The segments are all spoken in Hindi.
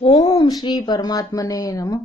ओम श्री परमात्मने नमः।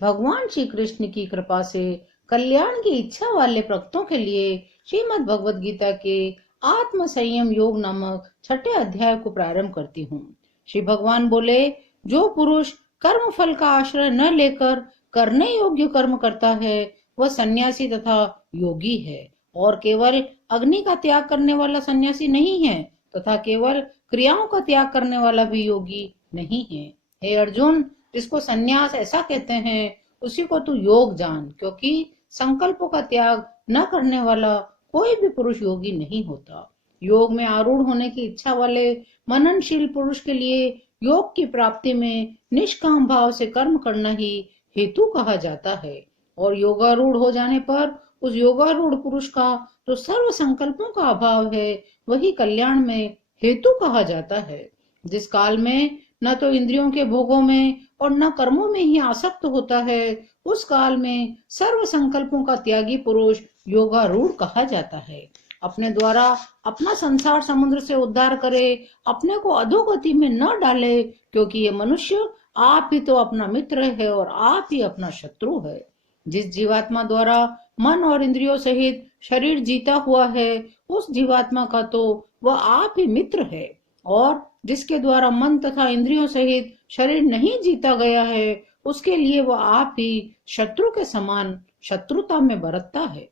भगवान श्री कृष्ण की कृपा से कल्याण की इच्छा वाले भक्तों के लिए श्रीमद् भगवद गीता के आत्म संयम योग नामक छठे अध्याय को प्रारंभ करती हूँ। श्री भगवान बोले, जो पुरुष कर्म फल का आश्रय न लेकर करने योग्य कर्म करता है वह सन्यासी तथा योगी है, और केवल अग्नि का त्याग करने वाला सन्यासी नहीं है तथा केवल क्रियाओं का त्याग करने वाला भी योगी नहीं है। हे अर्जुन, जिसको सन्यास ऐसा कहते हैं उसी को तू योग जान, क्योंकि संकल्पों का त्याग न करने वाला कोई भी पुरुष योगी नहीं होता। योग में आरूढ़ होने की इच्छा वाले मननशील पुरुष के लिए योग की प्राप्ति में निष्काम भाव से कर्म करना ही हेतु कहा जाता है, और योगारूढ़ हो जाने पर उस योगारूढ़ पुरुष का जो सर्व संकल्पों का अभाव है वही कल्याण में हेतु कहा जाता है। जिस काल में न तो इंद्रियों के भोगों में और न कर्मों में ही आसक्त होता है, उस काल में सर्व संकल्पों का त्यागी पुरुष योगारूढ़ कहा जाता है। अपने द्वारा अपना संसार समुद्र से उद्धार करे, अपने को अधोगति में न डाले, क्योंकि ये मनुष्य आप ही तो अपना मित्र है और आप ही अपना शत्रु है। जिस जीवात्मा द्वारा मन और इंद्रियों सहित शरीर जीता हुआ है, उस जीवात्मा का तो वह आप ही मित्र है, और जिसके द्वारा मन तथा इंद्रियों सहित शरीर नहीं जीता गया है उसके लिए वह आप ही शत्रु के समान शत्रुता में बरतता है।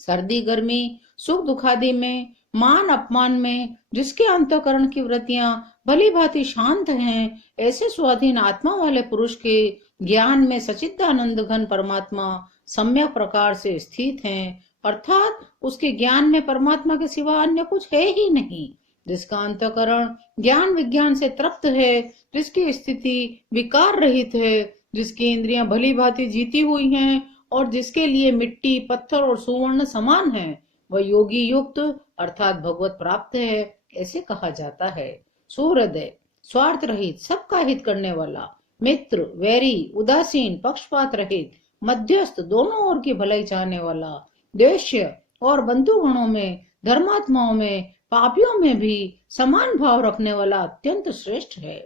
सर्दी गर्मी सुख दुखादि में मान अपमान में जिसके अंतःकरण की वृत्तियां भली भांति शांत हैं, ऐसे स्वाधीन आत्मा वाले पुरुष के ज्ञान में सच्चिदानंद घन परमात्मा सम्यक प्रकार से स्थित हैं, अर्थात उसके ज्ञान में परमात्मा के सिवा अन्य कुछ है ही नहीं। जिसका अंतःकरण ज्ञान विज्ञान से तृप्त है, जिसकी स्थिति विकार रहित है, जिसकी इंद्रियां भली भांति जीती हुई हैं और जिसके लिए मिट्टी पत्थर और सुवर्ण समान है, वह योगी युक्त अर्थात भगवत प्राप्त है, ऐसे कहा जाता है। सुहृदय, स्वार्थ रहित, सबका हित करने वाला, मित्र वैरी उदासीन पक्षपात रहित, मध्यस्थ दोनों ओर की भलाई चाहने वाला, देश्य और बंधु गणों में धर्मात्माओं में पापियों में भी समान भाव रखने वाला अत्यंत श्रेष्ठ है।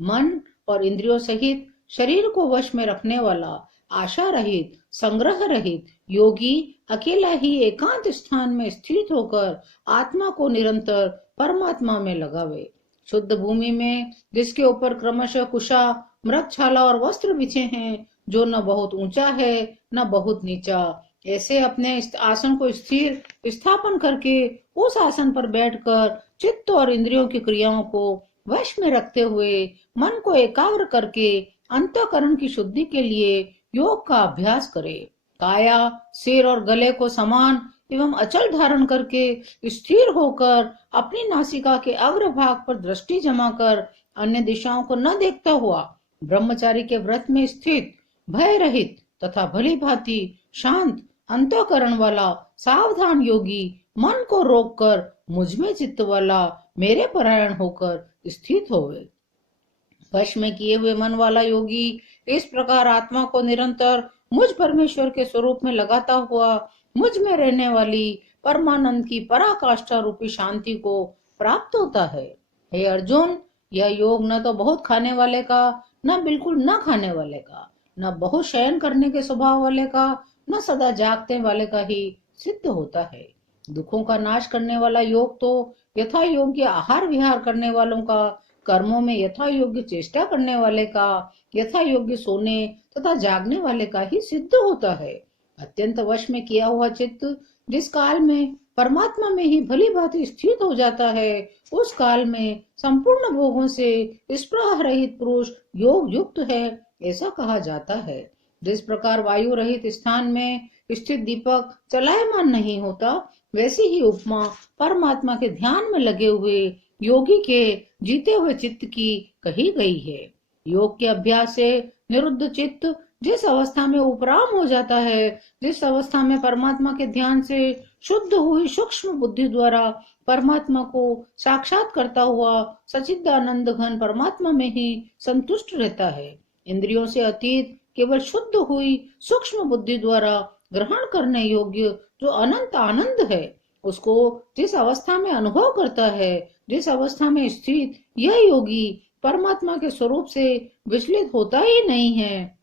मन और इंद्रियों सहित शरीर को वश में रखने वाला, आशा रहित संग्रह रहित योगी अकेला ही एकांत स्थान में स्थित होकर आत्मा को निरंतर परमात्मा में लगावे। शुद्ध भूमि में जिसके ऊपर क्रमशः कुशा मृगछाला और वस्त्र बिछे हैं, जो न बहुत ऊंचा है न बहुत नीचा, ऐसे अपने आसन को स्थिर स्थापन करके उस आसन पर बैठकर चित्त और इंद्रियों की क्रियाओं को वश में रखते हुए मन को एकाग्र करके अंतःकरण की शुद्धि के लिए योग का अभ्यास करे। काया सिर और गले को समान एवं अचल धारण करके स्थिर होकर अपनी नासिका के अग्र भाग पर दृष्टि जमाकर अन्य दिशाओं को न देखता हुआ ब्रह्मचारी के व्रत में स्थित भय रहित तथा भली भांति शांत अंतःकरण वाला सावधान योगी मन को रोककर मुझमें चित्त वाला मेरे परायण होकर स्थित होवे। वश में किए हुए मन वाला योगी इस प्रकार आत्मा को निरंतर मुझ परमेश्वर के स्वरूप में लगाता हुआ मुझ में रहने वाली परमानंद की पराकाष्ठा रूपी शांति को प्राप्त होता है। हे अर्जुन, यह योग न तो बहुत खाने वाले का, न बिल्कुल न खाने वाले का, न बहुत शयन करने के स्वभाव वाले का, न सदा जागते वाले का ही सिद्ध होता है। दुखों का नाश करने वाला योग तो यथा योग्य आहार विहार करने वालों का, कर्मों में यथा योग्य चेष्टा करने वाले का, यथा योग्य सोने तथा जागने वाले का ही सिद्ध होता है। अत्यंत वश में किया हुआ चित्त जिस काल में परमात्मा में ही भली भांति स्थित हो जाता है, उस काल में संपूर्ण भोगों से स्पृह रहित पुरुष योग युक्त है, ऐसा कहा जाता है। जिस प्रकार वायु रहित स्थान में स्थित दीपक चलायमान नहीं होता, वैसी ही उपमा परमात्मा के ध्यान में लगे हुए योगी के जीते हुए चित्त की कही गई है। योग के अभ्यास से निरुद्ध चित्त जिस अवस्था में उपराम हो जाता है, जिस अवस्था में परमात्मा के ध्यान से शुद्ध हुई सूक्ष्म बुद्धि द्वारा परमात्मा को साक्षात करता हुआ सच्चिदानंद घन परमात्मा में ही संतुष्ट रहता है, इंद्रियों से अतीत केवल शुद्ध हुई सूक्ष्म बुद्धि द्वारा ग्रहण करने योग्य जो अनंत आनंद है, उसको जिस अवस्था में अनुभव करता है, जिस अवस्था में स्थित यह योगी परमात्मा के स्वरूप से विचलित होता ही नहीं है।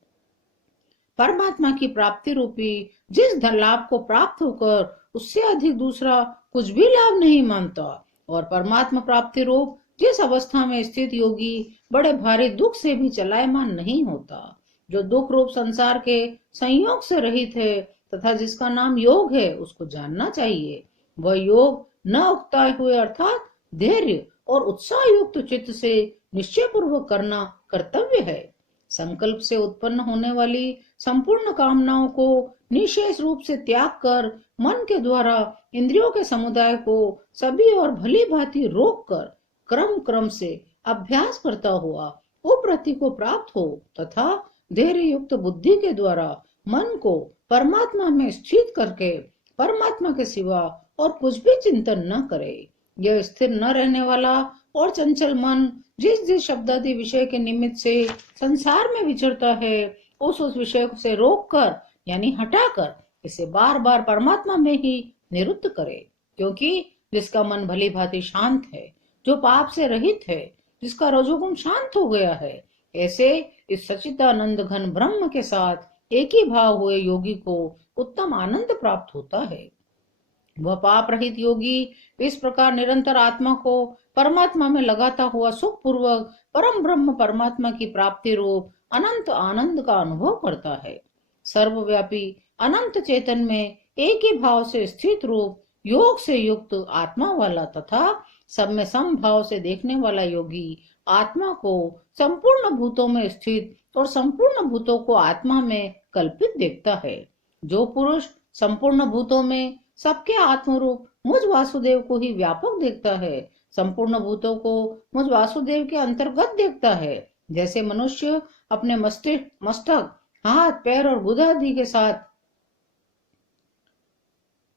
परमात्मा की प्राप्ति रूपी जिस धन लाभ को प्राप्त होकर उससे अधिक दूसरा कुछ भी लाभ नहीं मानता, और परमात्मा प्राप्ति रूप जिस अवस्था में स्थित योगी बड़े भारी दुख से भी चलायमान नहीं होता, जो दुख रूप संसार के संयोग से रहित है तथा जिसका नाम योग है, उसको जानना चाहिए। वह योग न उगताए हुए अर्थात धैर्य और उत्साह युक्त चित्त से निश्चय पूर्वक करना कर्तव्य है। संकल्प से उत्पन्न होने वाली संपूर्ण कामनाओं को निशेष रूप से त्याग कर मन के द्वारा इंद्रियों के समुदाय को सभी और भली भांति रोक कर क्रम क्रम से अभ्यास करता हुआ उपरति को प्राप्त हो तथा धैर्य युक्त बुद्धि के द्वारा मन को परमात्मा में स्थित करके परमात्मा के सिवा और कुछ भी चिंतन न करे। यह स्थिर न रहने वाला और चंचल मन जिस शब्दादि विषय के निमित्त से संसार में विचरता है, उस विषय से रोक कर यानी हटाकर इसे बार बार परमात्मा में ही निरुद्ध करे। क्योंकि जिसका मन भली भांति शांत है, जो पाप से रहित है, जिसका रजोगुण शांत हो गया है, ऐसे इस सच्चिदानंद घन ब्रह्म के साथ एक ही भाव हुए योगी को उत्तम आनंद प्राप्त होता है। वह पाप रहित योगी इस प्रकार निरंतर आत्मा को परमात्मा में लगाता हुआ सुख पूर्वक परम ब्रह्म परमात्मा की प्राप्ति रूप अनंत आनंद का अनुभव करता है। सर्वव्यापी अनंत चेतन में एक ही भाव से स्थित रूप योग से युक्त आत्मा वाला तथा सब में समभाव से देखने वाला योगी आत्मा को संपूर्ण भूतों में स्थित और संपूर्ण भूतों को आत्मा में कल्पित देखता है। जो पुरुष संपूर्ण भूतों में सबके आत्मरूप मुझ वासुदेव को ही व्यापक देखता है, संपूर्ण भूतों को मुझ वासुदेव के अंतर्गत देखता है। जैसे मनुष्य अपने मस्तक, हाथ, पैर और बुध आदि के साथ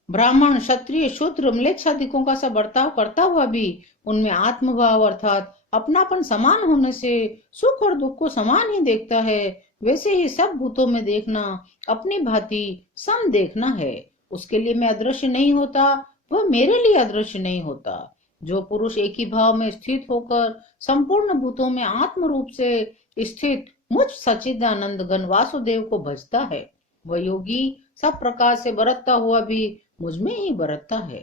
ब्राह्मण, क्षत्रिय, शूद्र, म्लेच्छादिकों का सा बर्ताव करता हुआ भी उनमें आत्मभाव अर्थात अपनापन समान होने से सुख और दुख को समान ही देखता है, वैसे ही सब भूतों में देखना अपनी भांति सम देखना है। उसके लिए मैं अदृश्य नहीं होता, वह मेरे लिए अदृश्य नहीं होता। जो पुरुष एक ही भाव में स्थित होकर संपूर्ण भूतों में आत्म रूप से स्थित मुझ सच्चिदानंद घन वासुदेव को भजता है, वह योगी सब प्रकार से बरतता हुआ भी मुझ में ही बरतता है।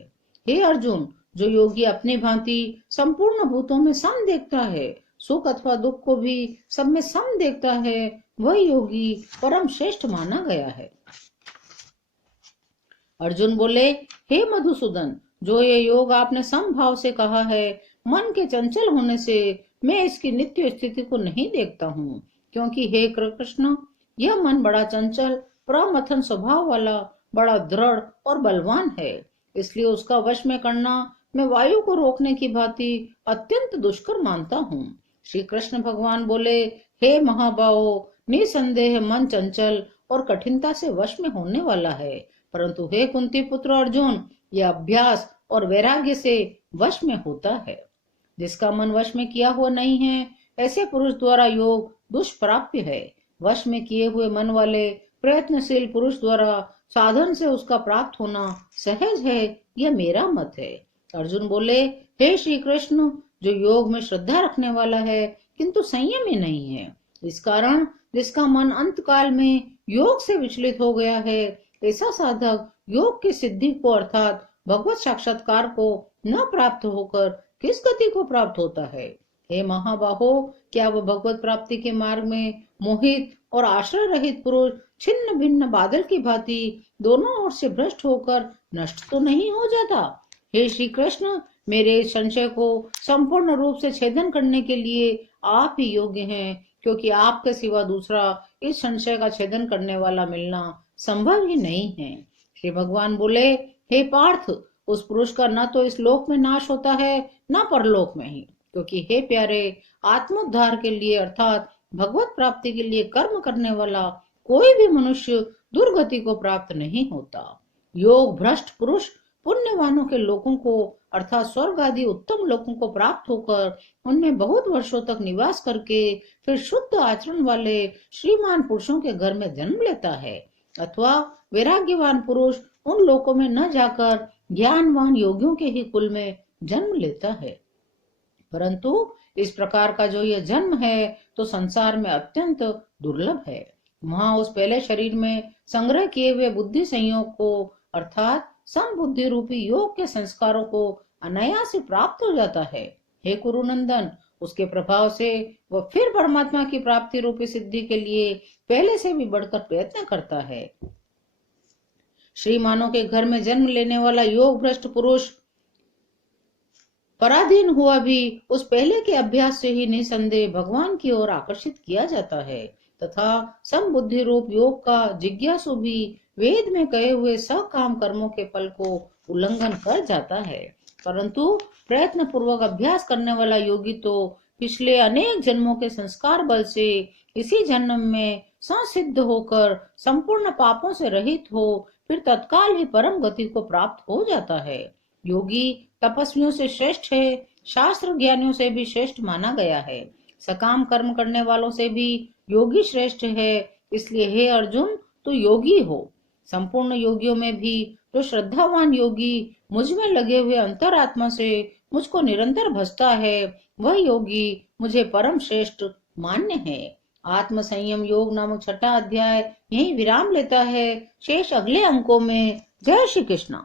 हे अर्जुन, जो योगी अपनी भांति संपूर्ण भूतों में सम देखता है, सुख अथवा दुख को भी सब में सम देखता है, वह योगी परम श्रेष्ठ माना गया है। अर्जुन बोले, हे मधुसूदन, जो ये योग आपने समभाव से कहा है, मन के चंचल होने से मैं इसकी नित्य स्थिति को नहीं देखता हूँ। क्योंकि हे कृष्ण, यह मन बड़ा चंचल प्रमथन स्वभाव वाला, बड़ा दृढ़ और बलवान है, इसलिए उसका वश में करना मैं वायु को रोकने की भांति अत्यंत दुष्कर मानता हूँ। श्री कृष्ण भगवान बोले, हे महाबाहो, निसंदेह मन चंचल और कठिनता से वश में होने वाला है, परंतु हे कुंती पुत्र अर्जुन, यह अभ्यास और वैराग्य से वश में होता है। जिसका मन वश में किया हुआ नहीं है, ऐसे पुरुष द्वारा योग दुष्प्राप्य है। वश में किए हुए मन वाले प्रयत्नशील पुरुष द्वारा साधन से उसका प्राप्त होना सहज है, यह मेरा मत है। अर्जुन बोले, हे श्री कृष्ण, जो योग में श्रद्धा रखने वाला है किंतु संयमी नहीं है, इस कारण जिसका मन अंत काल में योग से विचलित हो गया है, ऐसा साधक योग की सिद्धि को अर्थात भगवत साक्षात्कार को न प्राप्त होकर किस गति को प्राप्त होता है। हे महाबाहो, क्या वह भगवत प्राप्ति के मार्ग में मोहित और आश्रय रहित पुरुष छिन्न भिन्न बादल की भांति दोनों ओर से भ्रष्ट होकर नष्ट तो नहीं हो जाता? हे श्री कृष्ण, मेरे इस संशय को संपूर्ण रूप से छेदन करने के लिए आप ही योग्य हैं, क्योंकि आपके सिवा दूसरा इस संशय का छेदन करने वाला मिलना संभव ही नहीं है। श्री भगवान बोले, हे पार्थ, उस पुरुष का न तो इस लोक में नाश होता है न परलोक में ही, क्योंकि हे प्यारे, आत्मोद्धार के लिए अर्थात भगवत प्राप्ति के लिए कर्म करने वाला कोई भी मनुष्य दुर्गति को प्राप्त नहीं होता। योग भ्रष्ट पुरुष पुण्यवानों के लोकों को अर्थात स्वर्ग आदि उत्तम लोकों को प्राप्त होकर उनमें बहुत वर्षों तक निवास करके फिर शुद्ध आचरण वाले श्रीमान पुरुषों के घर में जन्म लेता है, अथवा वैराग्यवान पुरुष उन लोकों में न जाकर ज्ञानवान योगियों के ही कुल में जन्म लेता है। परंतु इस प्रकार का जो यह जन्म है तो संसार में अत्यंत दुर्लभ है। वहां उस पहले शरीर में संग्रह किए हुए बुद्धि संयोग को अर्थात समबुद्धि रूपी योग के संस्कारों को अनायास से प्राप्त हो जाता है। हे कुरुनंदन, उसके प्रभाव से वह फिर परमात्मा की प्राप्ति रूपी सिद्धि के लिए पहले से भी बढ़कर प्रयत्न करता है। श्रीमानों के घर में जन्म लेने वाला योग भ्रष्ट पुरुष पराधीन हुआ भी उस पहले के अभ्यास से ही निसंदेह भगवान की ओर आकर्षित किया जाता है तथा समबुद्धि रूप योग का जिज्ञासु भी वेद में कहे हुए सकाम कर्मों के फल को उल्लंघन कर जाता है। परंतु प्रयत्न पूर्वक अभ्यास करने वाला योगी तो पिछले अनेक जन्मों के संस्कार बल से इसी जन्म में संसिद्ध होकर संपूर्ण पापों से रहित हो फिर तत्काल ही परम गति को प्राप्त हो जाता है। योगी तपस्वियों से श्रेष्ठ है, शास्त्र ज्ञानियों से भी श्रेष्ठ माना गया है। सकाम कर्म करने वालों से भी योगी श्रेष्ठ है। इसलिए हे अर्जुन, तू योगी हो। संपूर्ण योगियों में भी जो श्रद्धावान योगी मुझ में लगे हुए अंतरात्मा से मुझको निरंतर भजता है, वह योगी मुझे परम श्रेष्ठ मान्य है। आत्म संयम योग नामक 6वां अध्याय यही विराम लेता है। शेष अगले अंकों में। जय श्री कृष्ण।